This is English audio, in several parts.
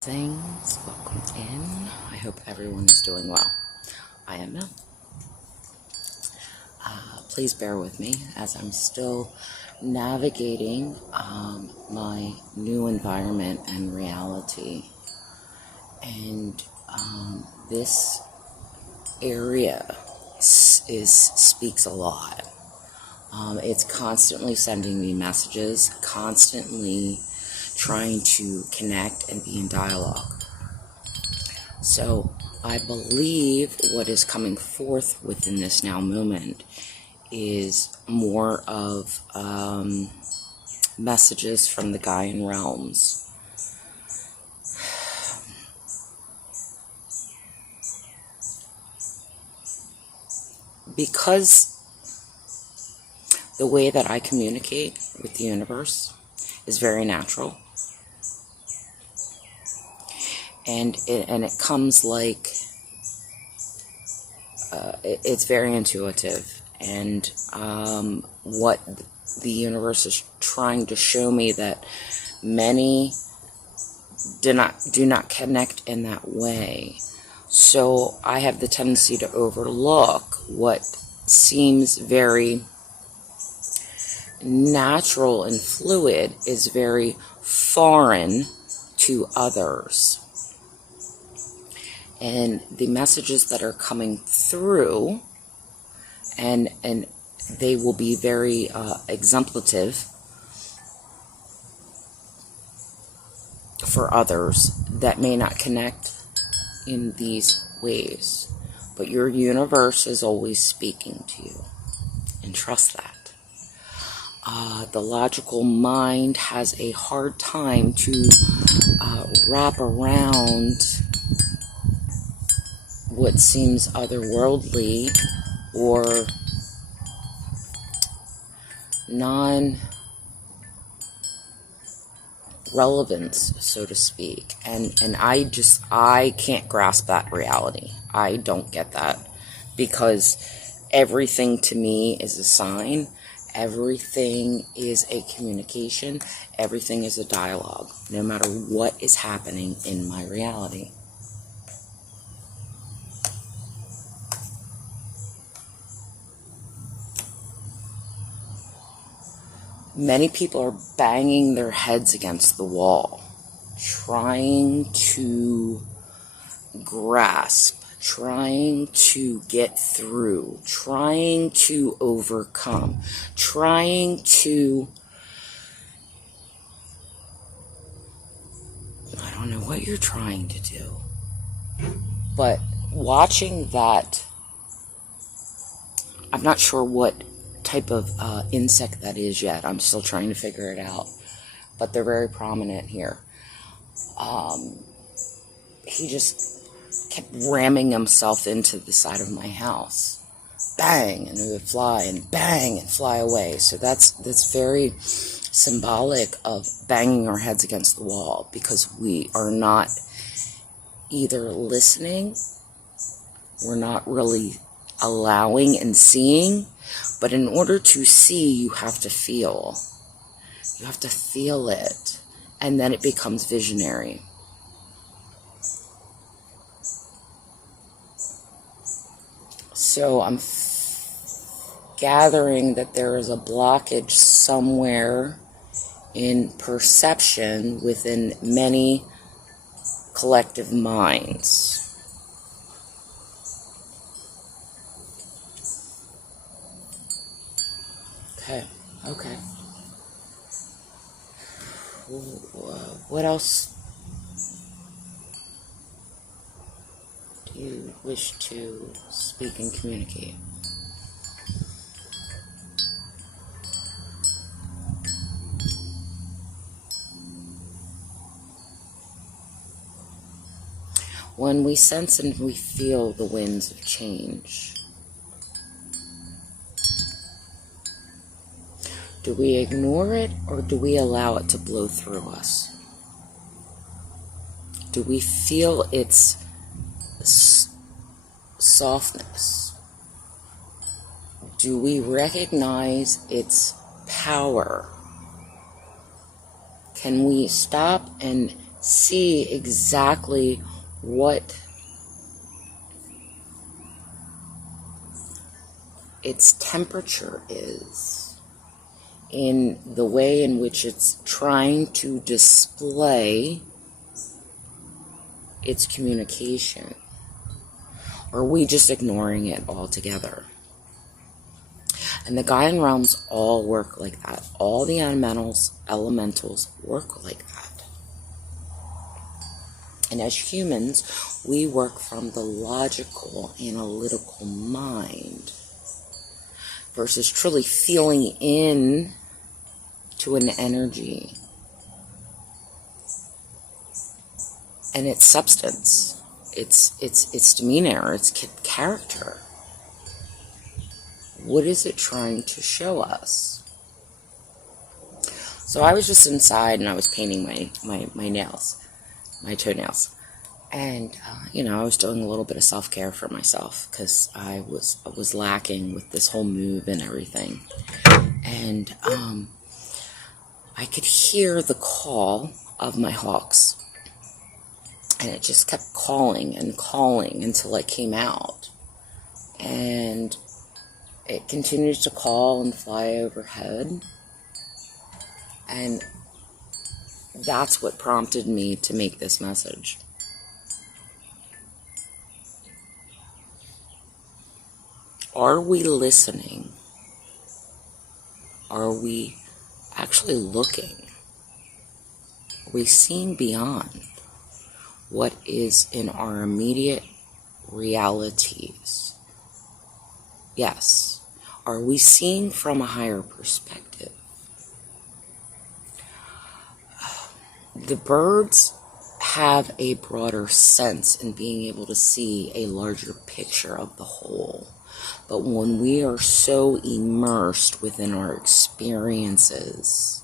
Things, welcome in. I hope everyone is doing well. I am Mel. Please bear with me as I'm still navigating my new environment and reality. And this area speaks a lot. It's constantly sending me messages, constantly trying to connect and be in dialogue. So I believe what is coming forth within this now moment is more of messages from the Gaian realms. Because the way that I communicate with the universe is very natural. And it comes like, it's very intuitive. And what the universe is trying to show me that many do not connect in that way. So I have the tendency to overlook what seems very natural and fluid is very foreign to others. And the messages that are coming through, and they will be very exemplative for others that may not connect in these ways. But your universe is always speaking to you, and trust that. The logical mind has a hard time to wrap around what seems otherworldly or non-relevance, so to speak. And I can't grasp that reality. I don't get that, because everything to me is a sign. Everything is a communication. Everything is a dialogue, no matter what is happening in my reality. Many people are banging their heads against the wall, trying to grasp, trying to get through, trying to overcome, trying to, I don't know what you're trying to do, but watching that, I'm not sure what type of insect that is yet. I'm still trying to figure it out, but they're very prominent here. He just kept ramming himself into the side of my house. Bang, and it would fly, and bang, and fly away. So that's very symbolic of banging our heads against the wall, because we are not either listening, we're not really allowing and seeing. But in order to see, you have to feel. You have to feel it, and then it becomes visionary. So I'm gathering that there is a blockage somewhere in perception within many collective minds. Okay. What else do you wish to speak and communicate? When we sense and we feel the winds of change, do we ignore it, or do we allow it to blow through us? Do we feel its softness? Do we recognize its power? Can we stop and see exactly what its temperature is in the way in which it's trying to display its communication? Or are we just ignoring it altogether? And the Gaian realms all work like that. All the elementals work like that. And as humans, we work from the logical, analytical mind versus truly feeling in to an energy and its substance, its demeanor, its character. What is it trying to show us? So I was just inside and I was painting my nails, my toenails. And, I was doing a little bit of self-care for myself because I was lacking with this whole move and everything. And I could hear the call of my hawks. And it just kept calling and calling until I came out. And it continues to call and fly overhead. And that's what prompted me to make this message. Are we listening? Are we actually looking? Are we seeing beyond what is in our immediate realities? Yes. Are we seeing from a higher perspective? The birds have a broader sense in being able to see a larger picture of the whole. But when we are so immersed within our experiences,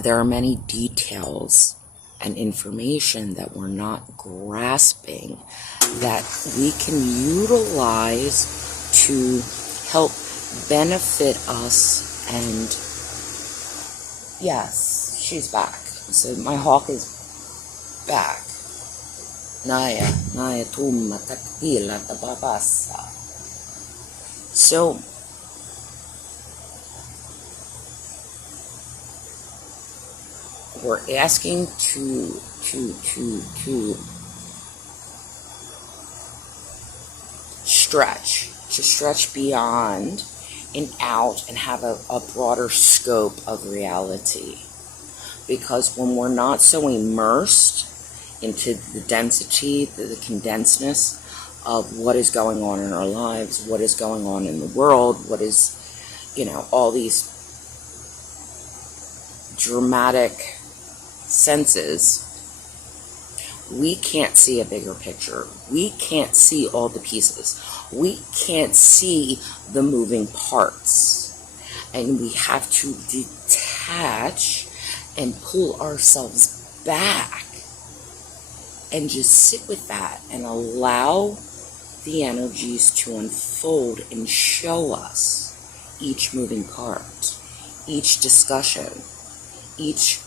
there are many details and information that we're not grasping that we can utilize to help benefit us. And yes, she's back. So my hawk is back. Naya tumma takila tababasa. So we're asking to stretch beyond and out and have a broader scope of reality. Because when we're not so immersed into the density, the condensedness of what is going on in our lives, what is going on in the world, what is, all these dramatic senses, we can't see a bigger picture. We can't see all the pieces. We can't see the moving parts. And we have to detach and pull ourselves back and just sit with that and allow the energies to unfold and show us each moving part, each discussion, each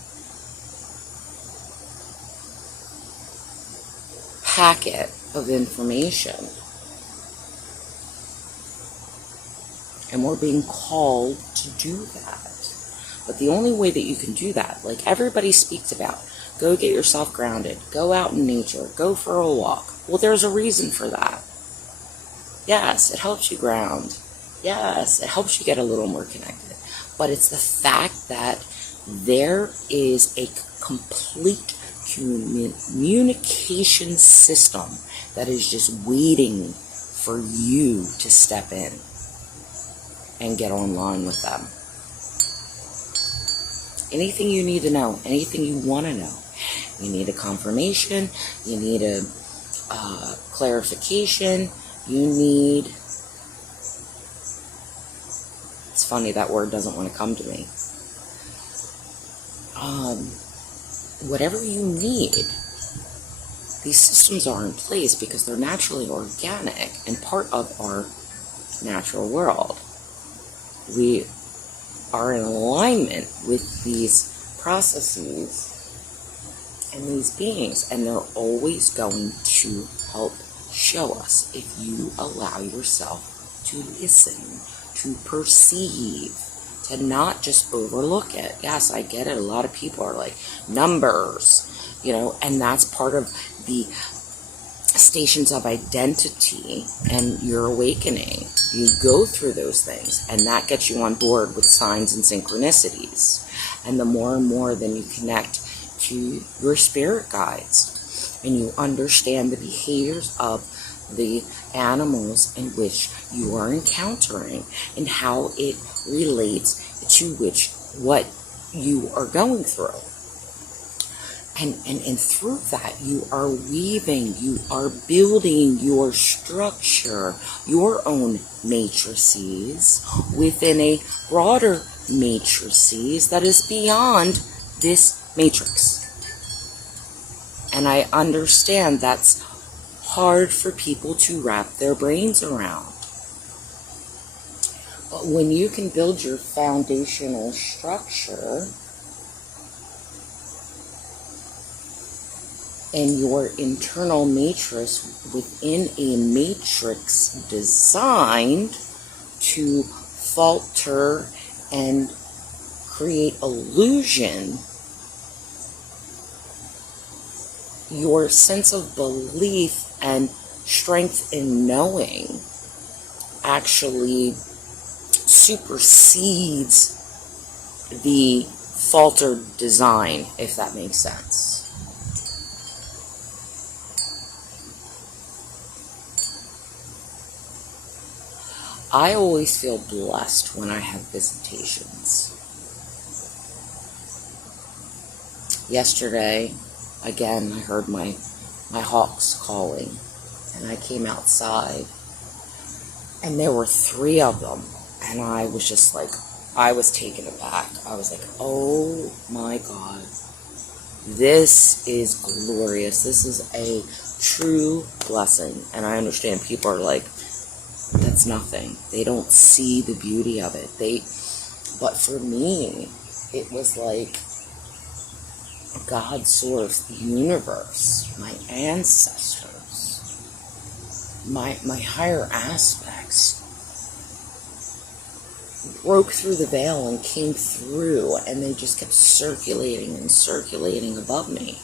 packet of information. And we're being called to do that. But the only way that you can do that, like everybody speaks about, go get yourself grounded, go out in nature, go for a walk. Well, there's a reason for that. Yes, it helps you ground. Yes, it helps you get a little more connected. But it's the fact that there is a complete communication system that is just waiting for you to step in and get online with them. Anything you need to know, anything you want to know. You need a confirmation, you need a clarification, you need... It's funny, that word doesn't want to come to me. Whatever you need, these systems are in place because they're naturally organic and part of our natural world. We are in alignment with these processes and these beings, and they're always going to help show us if you allow yourself to listen, to perceive, to not just overlook it. Yes, I get it. A lot of people are like, numbers, and that's part of the stations of identity and your awakening. You go through those things, and that gets you on board with signs and synchronicities. And the more and more then you connect to your spirit guides, and you understand the behaviors of the animals in which you are encountering, and how it relates to what you are going through. And through that, you are weaving, you are building your structure, your own matrices within a broader matrices that is beyond this matrix. And I understand that's hard for people to wrap their brains around. But when you can build your foundational structure and your internal matrix within a matrix designed to falter and create illusion, your sense of belief and strength in knowing actually supersedes the faltered design, if that makes sense. I always feel blessed when I have visitations. Yesterday, again, I heard my hawks calling, and I came outside, and there were 3 of them, and I was just like, I was taken aback. I was like, oh my God, this is glorious. This is a true blessing. And I understand people are like, that's nothing. They don't see the beauty of it. But for me, it was like God's source, the universe, my ancestors, my higher aspects broke through the veil and came through, and they just kept circulating and circulating above me.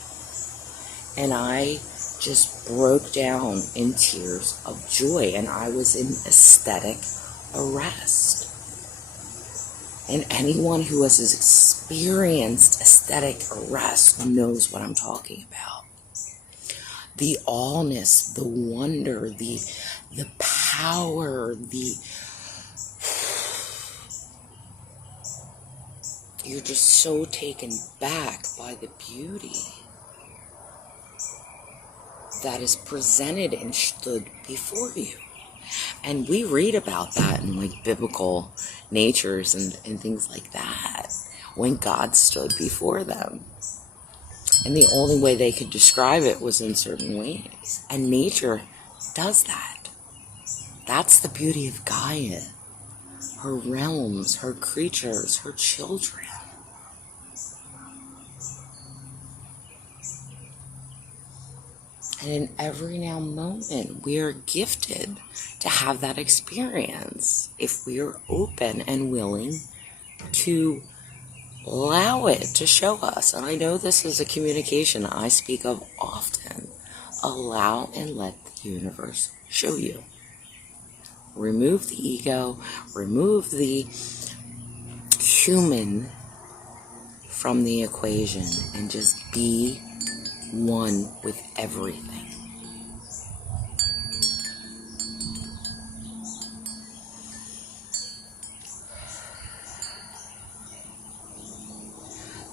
And I just broke down in tears of joy, and I was in ecstatic arrest. And anyone who has experienced ecstatic arrest knows what I'm talking about. The allness, the wonder, the power, you're just so taken back by the beauty that is presented and stood before you. And we read about that in like biblical natures and things like that, when God stood before them. And the only way they could describe it was in certain ways. And nature does that. That's the beauty of Gaia. Her realms, her creatures, her children. And in every now moment, we are gifted to have that experience if we are open and willing to allow it to show us. And I know this is a communication I speak of often. Allow and let the universe show you. Remove the ego, remove the human from the equation, and just be one with everything.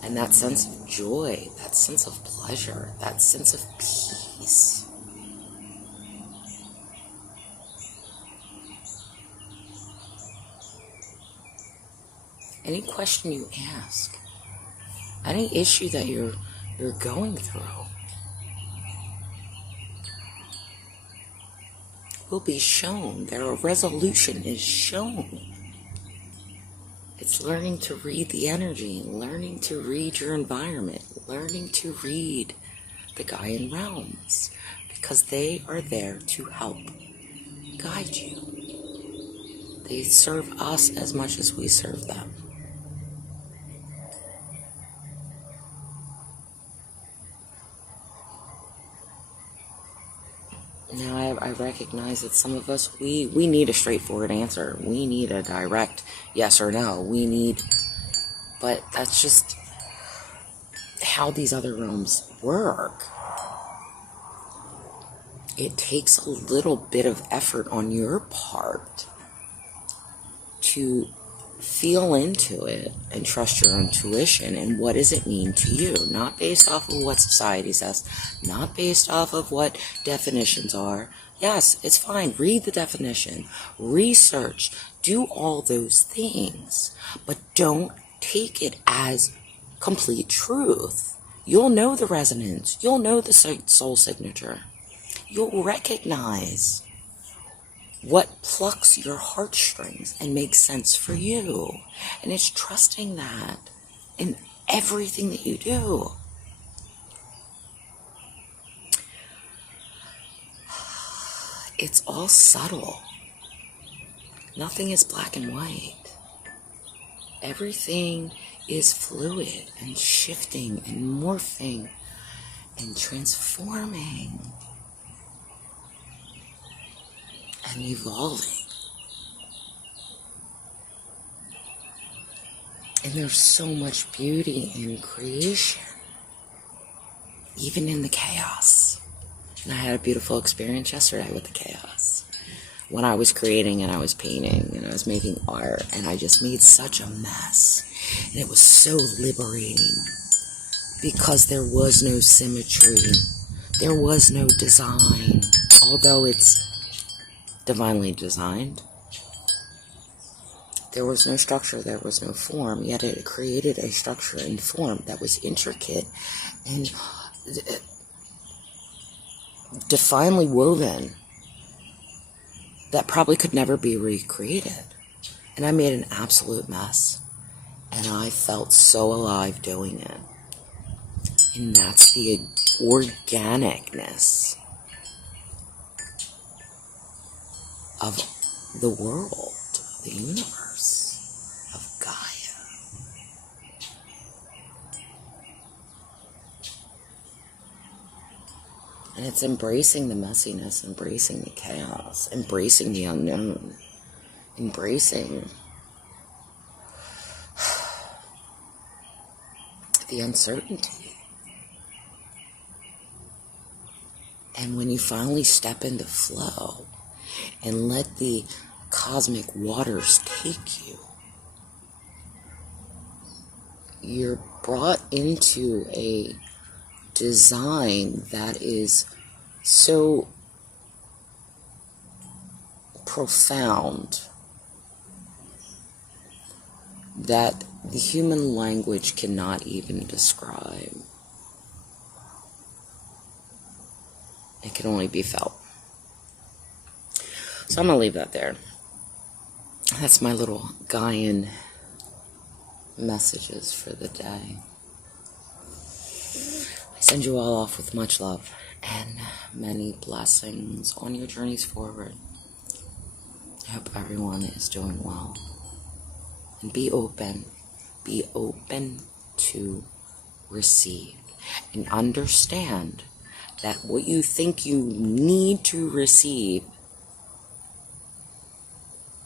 And that sense of joy, that sense of pleasure, that sense of peace. Any question you ask, any issue that you're going through, will be shown. Their resolution is shown. It's learning to read the energy, learning to read your environment, learning to read the Gaian realms, because they are there to help guide you. They serve us as much as we serve them. Now, I recognize that some of us, we need a straightforward answer. We need a direct yes or no. But that's just how these other realms work. It takes a little bit of effort on your part to feel into it and trust your intuition and what does it mean to you, not based off of what society says, not based off of what definitions are. Yes, it's fine, read the definition, research, do all those things, but don't take it as complete truth. You'll know the resonance, you'll know the soul signature, you'll recognize what plucks your heartstrings and makes sense for you. And it's trusting that in everything that you do. It's all subtle. Nothing is black and white. Everything is fluid and shifting and morphing and transforming and evolving. And there's so much beauty in creation, even in the chaos. And I had a beautiful experience yesterday with the chaos. When I was creating and I was painting and I was making art and I just made such a mess. And it was so liberating because there was no symmetry. There was no design. Although it's divinely designed, there was no structure, there was no form, yet it created a structure and form that was intricate and divinely woven that probably could never be recreated. And I made an absolute mess, and I felt so alive doing it. And that's the organicness of the world, the universe, of Gaia. And it's embracing the messiness, embracing the chaos, embracing the unknown, embracing the uncertainty. And when you finally step into flow and let the cosmic waters take you, you're brought into a design that is so profound that the human language cannot even describe. It can only be felt. So I'm going to leave that there. That's my little Gaian messages for the day. I send you all off with much love and many blessings on your journeys forward. I hope everyone is doing well. And be open to receive. And understand that what you think you need to receive,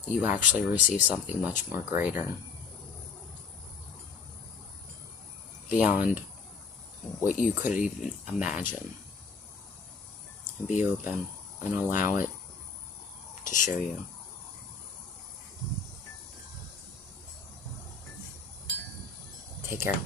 you actually receive something much more greater, beyond what you could even imagine. And be open and allow it to show you. Take care.